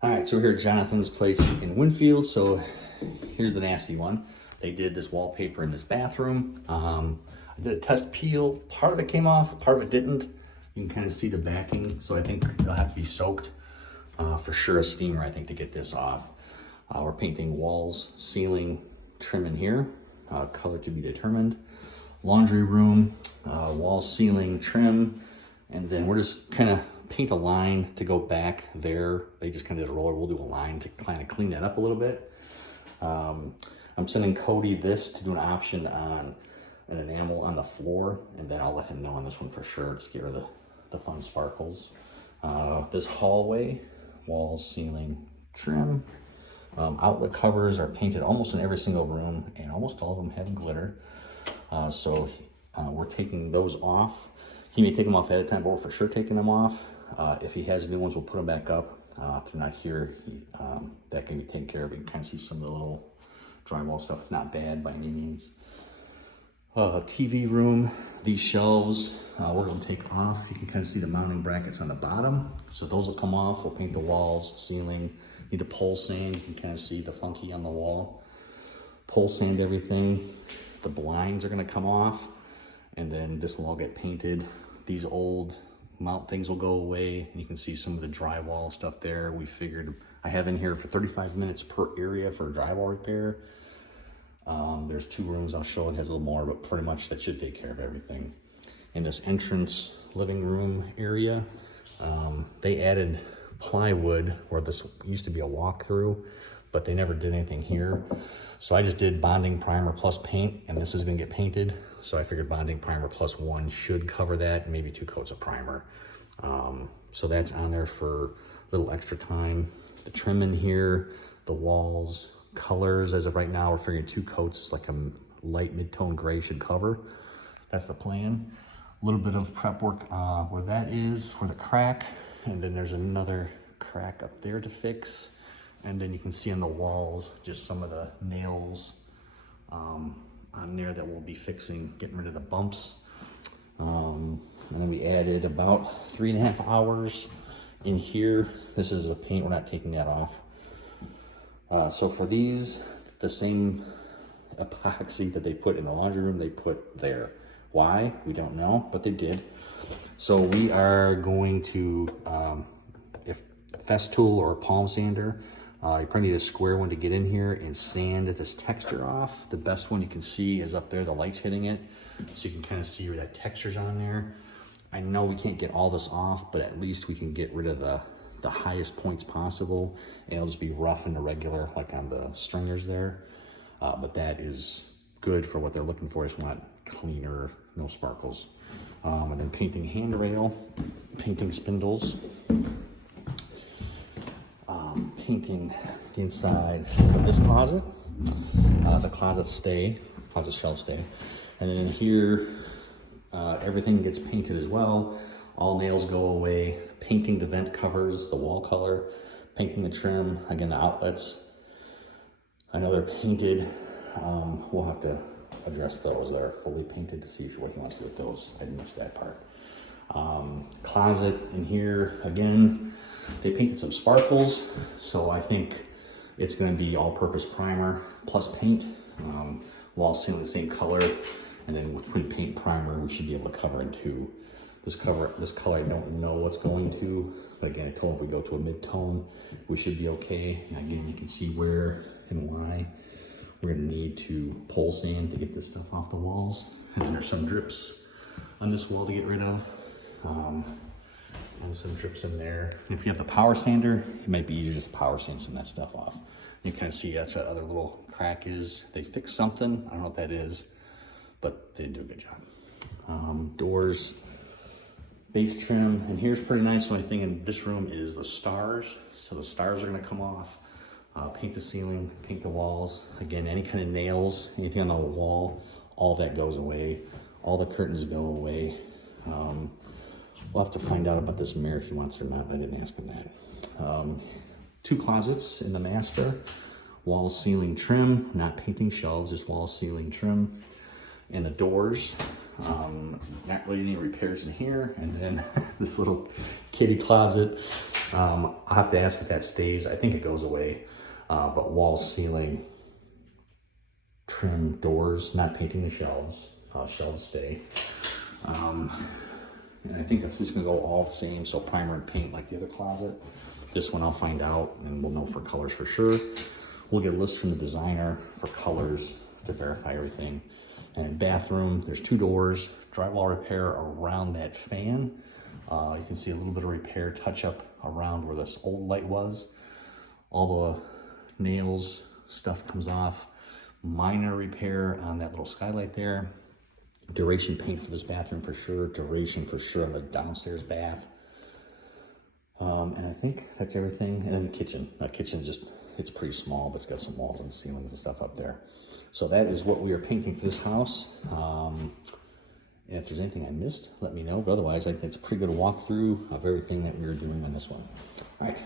All right, so we're here at Jonathan's place in Winfield. So here's the nasty one. They did this wallpaper in this bathroom. I did a test peel. Part of it came off, part of it didn't. You can kind of see the backing. So I think they'll have to be soaked. For sure a steamer, I think, to get this off. We're painting walls, ceiling, trim in here. Color to be determined. Laundry room, wall, ceiling, trim. And then we're just kind of paint a line to go back there. They just kind of did a roller. We'll do a line to kind of clean that up a little bit. I'm sending Cody this to do an option on an enamel on the floor, and then I'll let him know on this one for sure. Just get rid of the fun sparkles. This hallway, walls, ceiling, trim. Outlet covers are painted almost in every single room, and almost all of them have glitter. So we're taking those off. He may take them off at a time, but we're for sure taking them off. If he has new ones, we'll put them back up. If they're not here, that can be taken care of. You can kind of see some of the little drywall stuff. It's not bad by any means. TV room, these shelves, we're going to take off. You can kind of see the mounting brackets on the bottom. So those will come off. We'll paint the walls, ceiling. Need to pole sand. You can kind of see the funky on the wall. Pole sand everything. The blinds are going to come off. And then this will all get painted. These old mount things will go away. And you can see some of the drywall stuff there. We figured I have in here for 35 minutes per area for drywall repair. There's 2 rooms I'll show. It has a little more, but pretty much that should take care of everything. In this entrance living room area, they added plywood where this used to be a walk-through, but they never did anything here. So I just did bonding primer plus paint, and this is gonna get painted. So I figured bonding primer plus 1 should cover that, maybe 2 coats of primer. So that's on there for a little extra time. The trim in here, the walls, colors, as of right now, we're figuring 2 coats, like a light mid-tone gray should cover. That's the plan. A little bit of prep work where that is, for the crack. And then there's another crack up there to fix. And then you can see on the walls, just some of the nails on there that we'll be fixing, getting rid of the bumps. And then we added about 3.5 hours in here. This is the paint, we're not taking that off. So for these, the same epoxy that they put in the laundry room, they put there. Why? We don't know, but they did. So we are going to, if Festool or a palm sander, you probably need a square one to get in here and sand this texture off. The best one you can see is up there, the light's hitting it. So you can kind of see where that texture's on there. I know we can't get all this off, but at least we can get rid of the highest points possible. And it'll just be rough and irregular, like on the stringers there. But that is good for what they're looking for. Just want cleaner, no sparkles. And then painting handrail, painting spindles, painting the inside of this closet, the closet shelf stay. And then here, everything gets painted as well. All nails go away. Painting the vent covers, the wall color, painting the trim, again, the outlets. I know they're painted. We'll have to address those that are fully painted to see what he wants to do with those. I missed that part. Closet in here, again, they painted some sparkles, so I think it's going to be all-purpose primer plus paint. Wall ceiling the same color, and then with paint primer, we should be able to cover in 2. This color, I don't know what's going to, but again, I told him if we go to a mid-tone, we should be okay. And again, you can see where and why we're gonna need to pole sand to get this stuff off the walls. And then there's some drips on this wall to get rid of. And some drips in there. And if you have the power sander, it might be easier just to power sand some of that stuff off. You kind of see that's what that other little crack is. They fixed something, I don't know what that is, but they did do a good job. Doors, base trim, and here's pretty nice. The only thing in this room is the stars. So the stars are gonna come off. Paint the ceiling, paint the walls. Again, any kind of nails, anything on the wall, all that goes away. All the curtains go away. We'll have to find out about this mirror if he wants it or not, but I didn't ask him that. 2 closets in the master. Wall, ceiling, trim, not painting shelves, just wall, ceiling, trim. And the doors, not really any repairs in here. And then this little kitty closet. I'll have to ask if that stays. I think it goes away. But wall, ceiling, trim, doors, not painting the shelves. Shelves stay. And I think that's just gonna go all the same, so primer and paint like the other closet. This one I'll find out and we'll know for colors for sure. We'll get a list from the designer for colors to verify everything. And bathroom, there's 2 doors, drywall repair around that fan. You can see a little bit of repair touch up around where this old light was. All the nails, stuff comes off. Minor repair on that little skylight there. Duration paint for this bathroom for sure. Duration for sure on the downstairs bath. And I think that's everything. And then the kitchen. The kitchen just, it's pretty small, but it's got some walls and ceilings and stuff up there. So that is what we are painting for this house. And if there's anything I missed, let me know. But otherwise, I think it's a pretty good walkthrough of everything that we were doing on this one. All right.